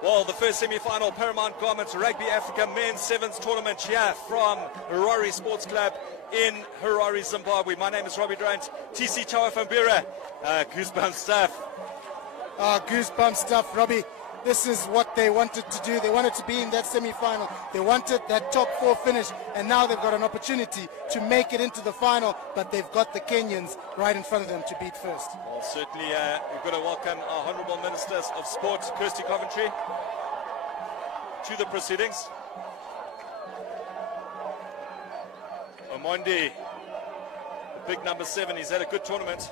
Well, the first semi-final Paramount Garments Rugby Africa Men's Sevens Tournament here from Harare Sports Club in Harare, Zimbabwe. My name is Robbie Durant, TC Chawa from Bira. Goosebump stuff. Goosebump stuff, Robbie. This is what they wanted to do. They wanted to be in that semi-final. They wanted that top 4 finish, and now they've got an opportunity to make it into the final, but they've got the Kenyans right in front of them to beat first. Well, certainly we've got to welcome our Honourable Ministers of Sport, Kirsty Coventry, to the proceedings. Omondi, the big number 7, he's had a good tournament.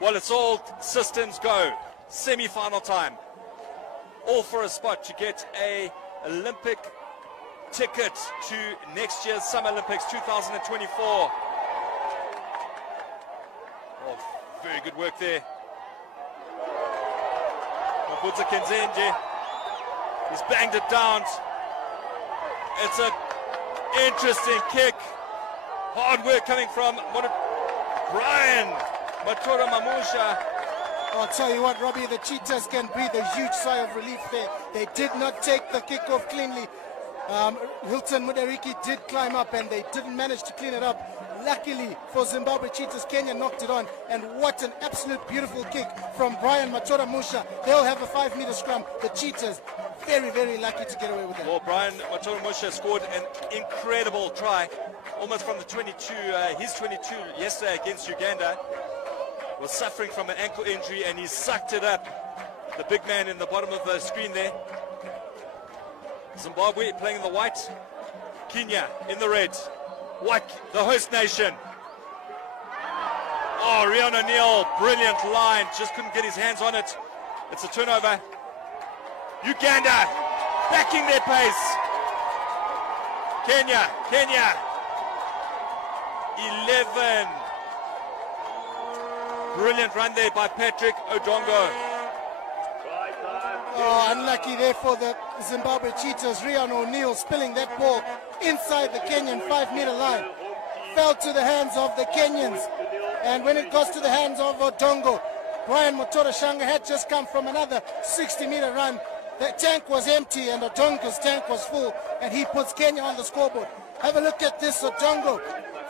Well, it's all systems go. Semi-final time. All for a spot to get a Olympic ticket to next year's Summer Olympics 2024. Oh, very good work there. Mabudza Kenzenje. He's banged it down. It's an interesting kick. Hard work coming from Brian Matora Mamusha. I'll tell you what, Robbie, the Cheetahs can breathe a huge sigh of relief there. They did not take the kick off cleanly. Hilton Mudariki did climb up and they didn't manage to clean it up. Luckily for Zimbabwe Cheetahs, Kenya knocked it on. And what an absolute beautiful kick from Brian Matora Musha. They'll have a 5-meter scrum. The Cheetahs, very, very lucky to get away with that. Well, Brian Matora Musha scored an incredible try, almost from the 22, his 22 yesterday against Uganda. Was suffering from an ankle injury and he sucked it up. The big man in the bottom of the screen there. Zimbabwe playing in the white. Kenya in the red. White, the host nation. Oh, Rion O'Neill, brilliant line. Just couldn't get his hands on it. It's a turnover. Uganda backing their pace. Kenya. 11. Brilliant run there by Patrick Odongo. Oh, unlucky there for the Zimbabwe Cheetahs. Rion O'Neill spilling that ball inside the Kenyan 5-meter line. Fell to the hands of the Kenyans. And when it goes to the hands of Odongo, Brian Motora Shanga had just come from another 60-meter run. The tank was empty and Odongo's tank was full. And he puts Kenya on the scoreboard. Have a look at this Odongo.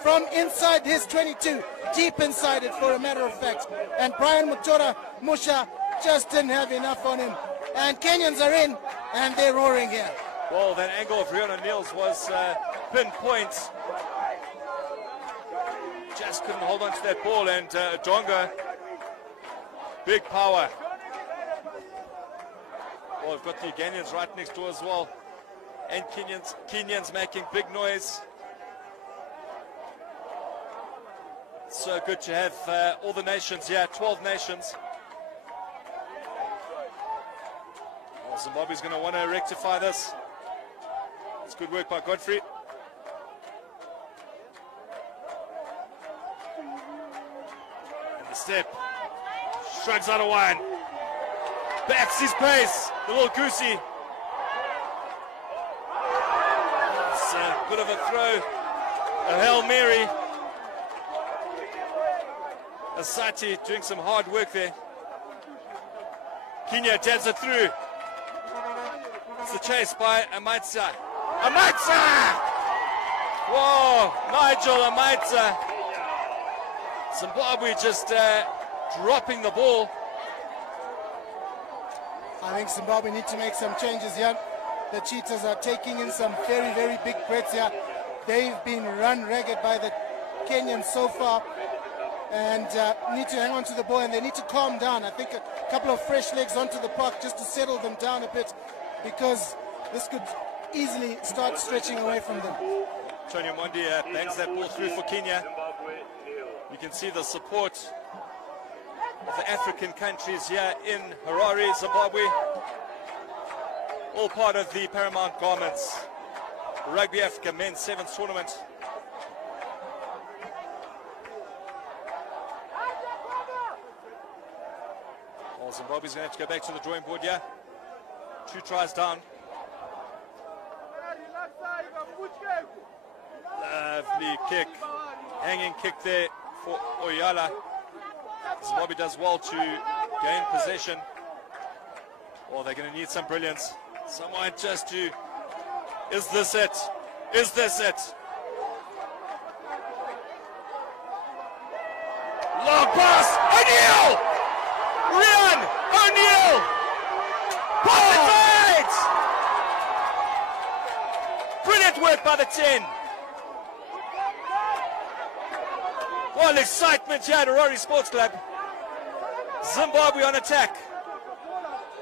From inside his 22, deep inside it for a matter of fact. And Brian Matora Musha just didn't have enough on him. And Kenyans are in, and they're roaring here. Well, that angle of Rion O'Neill's was pinpoint. Just couldn't hold on to that ball, and Donga, big power. Well, we've got the Ugandan right next door as well. And Kenyans making big noise. So good to have all the nations here, 12 nations. Well, Zimbabwe's going to want to rectify this. It's good work by Godfrey. And the step. Shrugs out a one. Backs his pace. The little goosey. It's a bit of a throw. A Hail Mary. Asati doing some hard work there. Kenya jabs it through. It's the chase by Amaitsa. Amaitsa! Whoa, Nigel Amaitsa. Zimbabwe just dropping the ball. I think Zimbabwe need to make some changes here. The Cheetahs are taking in some very, very big breaths here. They've been run ragged by the Kenyans so far. And need to hang on to the ball, and they need to calm down. I think a couple of fresh legs onto the park just to settle them down a bit, because this could easily start stretching away from them. Tony Omondi bangs that ball through for Kenya. You can see the support of the African countries here in Harare, Zimbabwe. All part of the Paramount Garments Rugby Africa Men's Sevens Tournament. Zimbabwe's going to have to go back to the drawing board here. 2 tries down. Lovely kick, hanging kick there for Oyala. Zimbabwe does well to gain possession. Oh, they're going to need some brilliance. Someone just to... Is this it? Is this it? Long pass! O'Neal! Rian! O'Neal! Qualified! Brilliant work by the 10. What excitement here at Harare Sports Club. Zimbabwe on attack.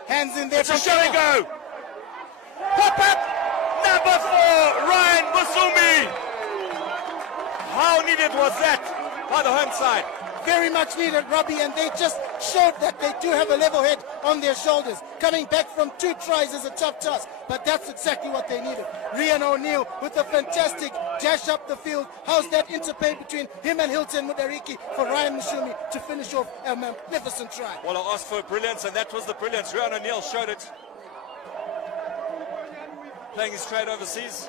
Hands in there. It's a show and go. Pop up. Number 4, Ryan Musumi. How needed was that by the home side? Very much needed, Robbie, and they just showed that they do have a level head on their shoulders. Coming back from 2 tries is a tough task, but that's exactly what they needed. Rian O'Neal with a fantastic dash up the field. How's that interplay between him and Hilton Mudariki for Ryan Musumi to finish off a magnificent try? Well, I asked for brilliance, and that was the brilliance. Rian O'Neal showed it. Playing his trade overseas.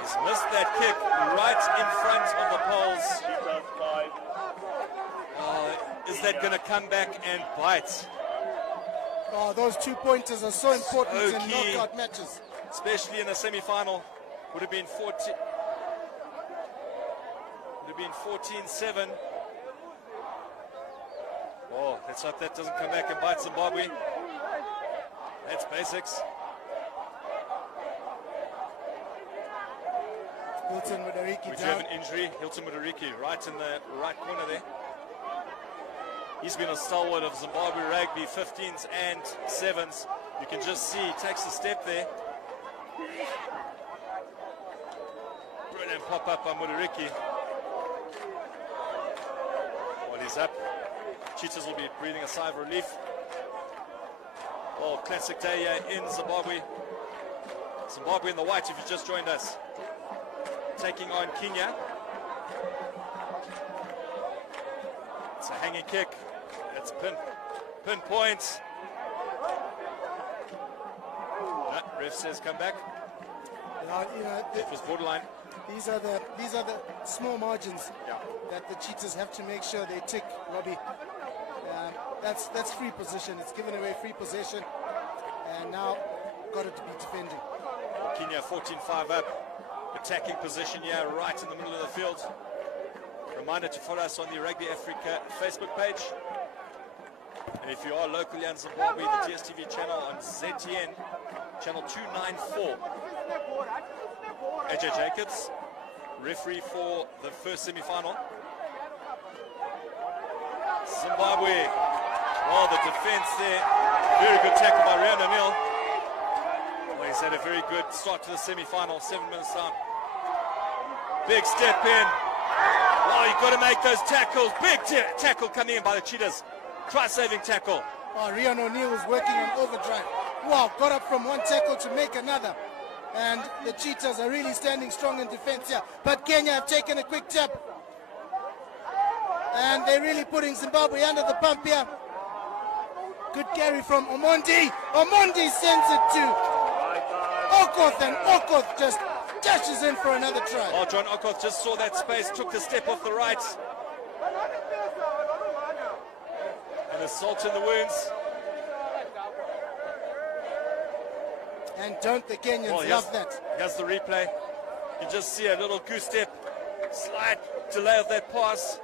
He's missed that kick right in front of the poles. Is that going to come back and bite? Oh, those 2 pointers are so important So in key. knockout matches. Especially in a semi-final. Would have been 14-7. Oh, let's hope that doesn't come back and bite Zimbabwe. That's basics. Hilton Mudariki We do have an injury. Hilton Mudariki right in the right corner there. He's been a stalwart of Zimbabwe rugby, 15s and 7s. You can just see he takes a step there. Brilliant pop-up by Mudariki. Well, he's up. Cheetahs will be breathing a sigh of relief. Oh, classic day here in Zimbabwe. Zimbabwe in the white if you just joined us. Taking on Kenya. It's a hanging kick. It's pinpoint. Ref says come back. You know, It was borderline. these are the small margins that the Cheetahs have to make sure they tick, Robbie. That's free position. It's given away free possession, and now got it to be defending. Kenya 14-5 up. Attacking position here right in the middle of the field. Reminder to follow us on the Rugby Africa Facebook page. And if you are locally in Zimbabwe, the DSTV channel on ZTN, channel 294. AJ Jacobs, referee for the first semi-final. Zimbabwe, well, the defense there. Very good tackle by Rian O'Neal. Well, he's had a very good start to the semi-final, 7 minutes down. Big step in. Oh, you've got to make those tackles. Big tackle coming in by the Cheetahs. Try-saving tackle. Oh, Rian O'Neal was working on overdrive. Wow, got up from one tackle to make another. And the Cheetahs are really standing strong in defense here. But Kenya have taken a quick tap. And they're really putting Zimbabwe under the pump here. Good carry from Omondi. Omondi sends it to Okoth, and Okoth just dashes in for another try. Oh, John Okoth just saw that space, took the step off the right. And there's salt in the wounds. And don't the Kenyans love that? Here's the replay. You just see a little goose step, slight delay of that pass.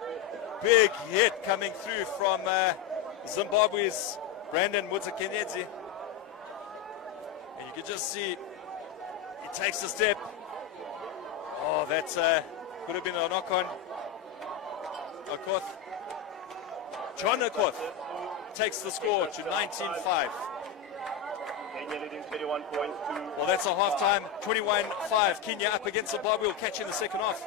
Big hit coming through from Zimbabwe's Brandon Mutakenyedzi. And you can just see he takes a step. Oh, that could have been a knock-on. Okoth. John Okoth takes the score to 19-5. Well, that's a half-time, 21-5. Kenya up against Zimbabwe. Will catch you in the second half.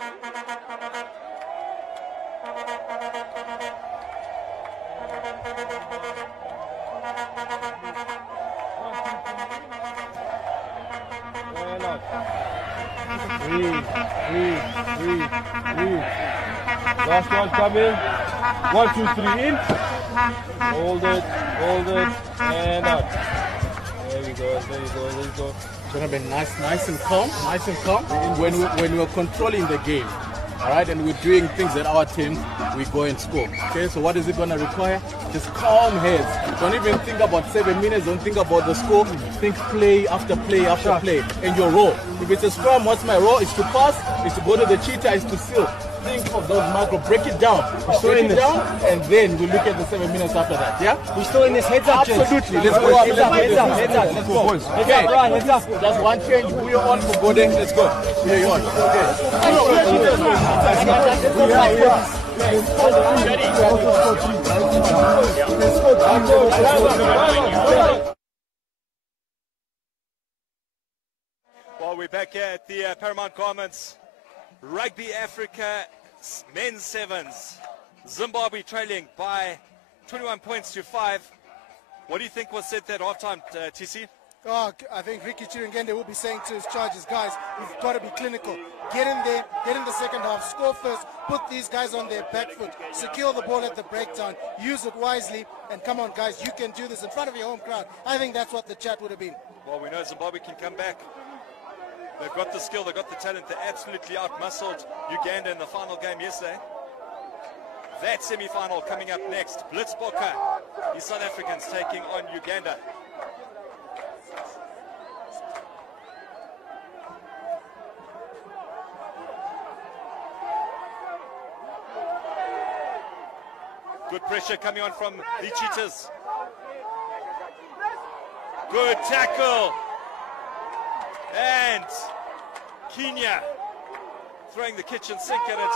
Breathe. Last one coming. 1, 2, 3 in. Hold it, and out. There you go. It's gonna be nice and calm. When we're controlling the game. Alright, and we're doing things that our team, we go and score. Okay, so what is it gonna require? Just calm heads. Don't even think about 7 minutes, don't think about the score. Think play after play after play. And your role. If it's a scrum, what's my role? It's to pass, it's to go to the cheetah, it's to seal. Think of those macro, break it down. And then we look at the 7 minutes after that. Yeah? We're still in this heads up. Absolutely. Let's go up. Let's go, boys. Okay. Heads up. Just one change. We are on for Gode. Let's go. We are on. Well, we're back here at the Paramount Garments Rugby Africa men's sevens. Zimbabwe trailing by 21 points to 5. What do you think was said at halftime, TC? Oh, I think Ricky Chirungende will be saying to his charges, guys, we've got to be clinical. Get in there, get in the second half, score first, put these guys on their back foot, secure the ball at the breakdown, use it wisely, and come on, guys, you can do this in front of your home crowd. I think that's what the chat would have been. Well, we know Zimbabwe can come back. They've got the skill, they've got the talent. They absolutely outmuscled Uganda in the final game yesterday. That semi-final coming up next. Blitzbokke, the South Africans taking on Uganda. Good pressure coming on from the Cheetahs. Good tackle. And Kenya throwing the kitchen sink at it.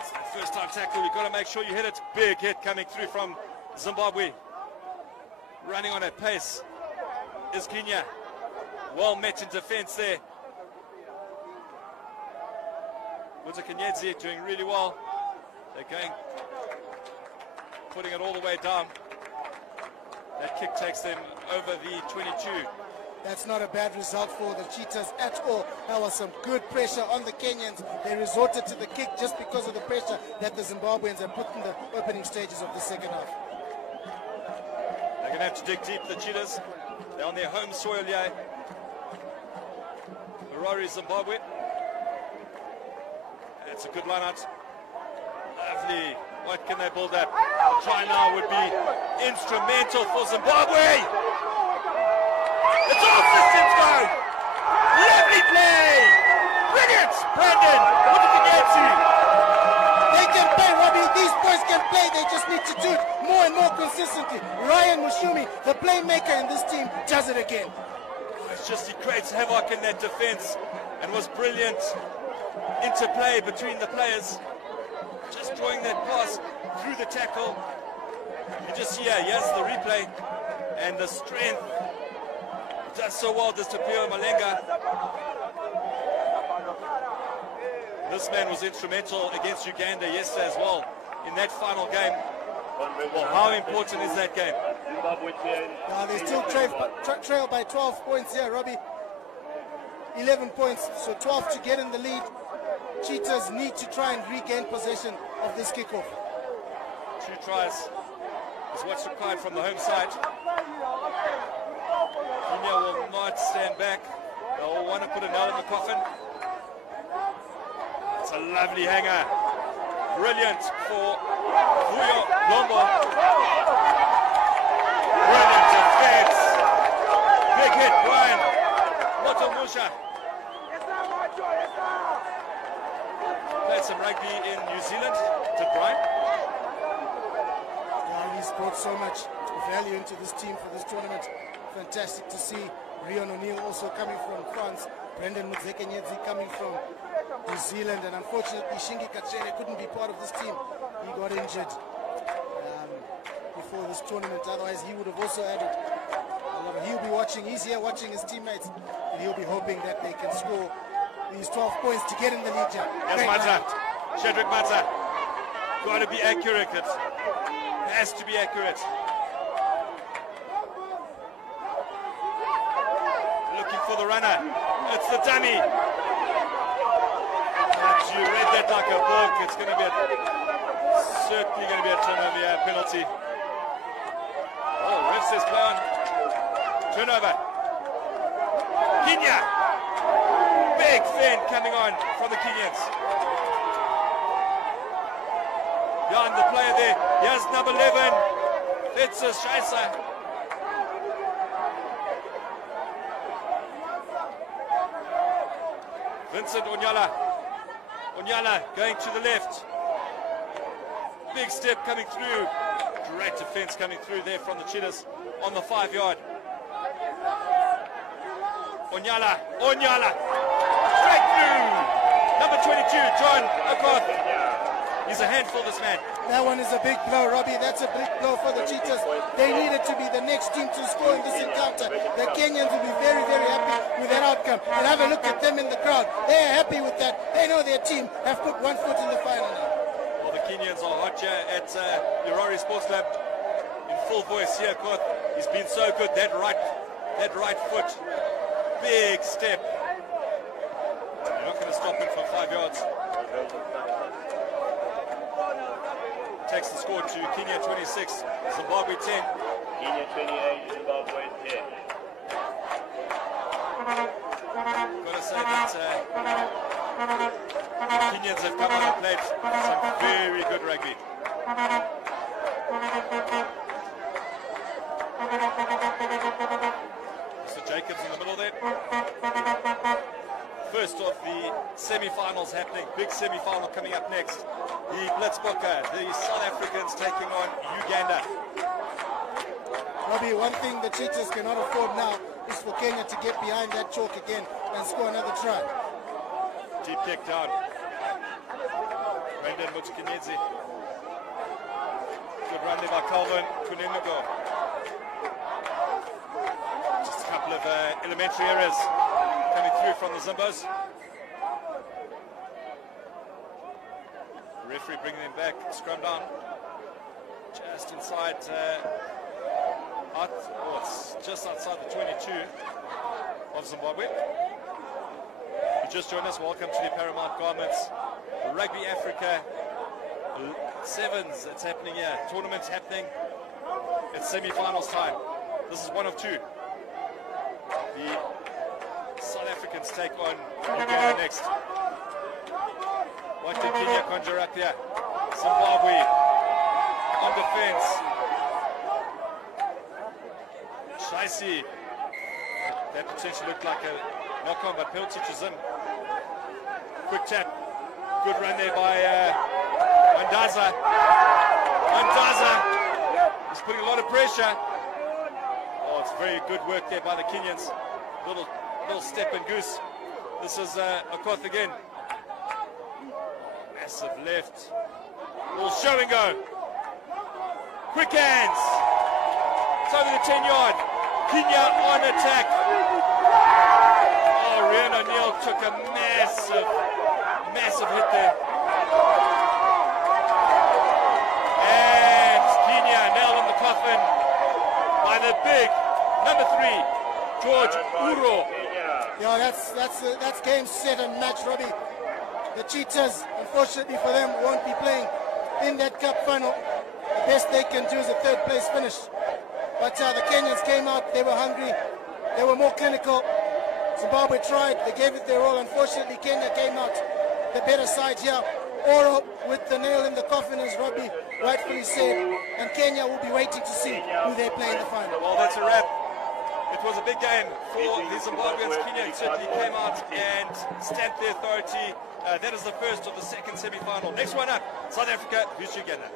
It's the first time tackle. We've got to make sure you hit it. Big hit coming through from Zimbabwe. Running on at pace is Kenya. Well met in defense there. Kenyedzi doing really well. They're going, putting it all the way down. That kick takes them over the 22. That's not a bad result for the Cheetahs at all. That was some good pressure on the Kenyans. They resorted to the kick just because of the pressure that the Zimbabweans have put in the opening stages of the second half. They're going to have to dig deep, the Cheetahs. They're on their home soil here. Harare, Zimbabwe. That's a good line out. Lovely. What can they build up? A try now would be instrumental for Zimbabwe. It's off distance go. Lovely play. Brilliant. Brandon with the Kenyedzi. They can play, Robbie. These boys can play. They just need to do it more and more consistently. Ryan Mushumi, the playmaker in this team, does it again. It's just he creates havoc in that defense and was brilliant interplay between the players. Just drawing that pass through the tackle. You just see here, here's the replay and the strength. It does so well, this Tapio Malenga. This man was instrumental against Uganda yesterday as well in that final game. Well, how important is that game? They still trail by 12 points here, Robbie. 11 points, so 12 to get in the lead. Cheetahs need to try and regain possession of this kickoff. 2 tries is what's required from the home side. Kenya will not stand back. They'll want to put a nail in the coffin. It's a lovely hanger. Brilliant for Vuyo Lombo. Brilliant defense. Big hit, Brian. Motomusha. Played some rugby in New Zealand, did Brian? Yeah, he's brought so much value into this team for this tournament. Fantastic to see Rion O'Neill also coming from France, Brendan Mudzekenyedzi coming from New Zealand, and unfortunately Shingi Kachele couldn't be part of this team. He got injured before this tournament, otherwise he would have also added a lot. He'll be watching, he's here watching his teammates and he'll be hoping that they can score these 12 points to get in the lead. Yes, Mata. Shadrach Mata. Got to be accurate. It has to be accurate. Looking for the runner. It's the dummy. But you read that like a book. It's going to be certainly going to be a turnover penalty. Oh, ref says play on. Turnover. Kenya. Big fin coming on from the Kenyans. Behind the player there. Here's number 11. Fitzer Scheisser. Vincent Onyala. Onyala going to the left. Big step coming through. Great defense coming through there from the Cheetahs on the 5-yard. Onyala. Onyala. Straight through. Number 22, John Okoth. He's a handful, this man. That one is a big blow, Robbie. That's a big blow for the Cheetahs. They needed to be the next team to score in this encounter. The Kenyans will be very, very happy with that outcome. And have a look at them in the crowd. They are happy with that. They know their team have put one foot in the final now. Well, the Kenyans are hot here at Yorari Sports Club. In full voice here, Okoth. He's been so good. That right foot. Big step. You're not going to stop him from 5 yards. Takes the score to Kenya 26, Zimbabwe 10. Kenya 28, Zimbabwe 10. Got to say that Kenyans have come out and played some very good rugby. Mr. Jacobs in the middle there. First of the semi-finals happening. Big semi-final coming up next. The Blitzbokke, the South Africans taking on Uganda. Robbie, one thing the Cheetahs cannot afford now is for Kenya to get behind that chalk again and score another try. Deep kick down. Brendan Mutsukinyezi. Good run there by Calvin Kuninigo. Just a couple of elementary errors coming through from the Zimbos. Referee bringing them back, scrum down. Just inside, it's just outside the 22 of Zimbabwe. You just joined us, welcome to the Paramount Garments Rugby Africa Sevens. It's happening here, tournament's happening. It's semi-finals time. This is one of two. The South Africans take on Uganda next. What did Kenya conjure up here? Zimbabwe on defense. Shaisi. That potentially looked like a knock-on, but penalty to Zim. Quick tap. Good run there by Andaza. Andaza. He's putting a lot of pressure. Oh, it's very good work there by the Kenyans. Little step and goose. This is Okoth again. Massive left. Ball show and go. Quick hands. It's over the 10-yard. Kenya on attack. Oh, Rian O'Neill took a massive hit there. And Kenya nailed in the coffin by the big number 3, George Uro. Yeah, that's game, set and match, Robbie. The Cheetahs, unfortunately for them, won't be playing in that cup final. The best they can do is a third-place finish. But the Kenyans came out, they were hungry, they were more clinical. Zimbabwe tried, they gave it their all. Unfortunately, Kenya came out the better side here. Oro with the nail in the coffin, as Robbie rightfully said, and Kenya will be waiting to see who they play in the final. Well, that's a wrap. It was a big game for the Zimbabweans. Kenya certainly came out and stamped their authority. That is the first of the second semi-final. Next one up, South Africa, who's Uganda?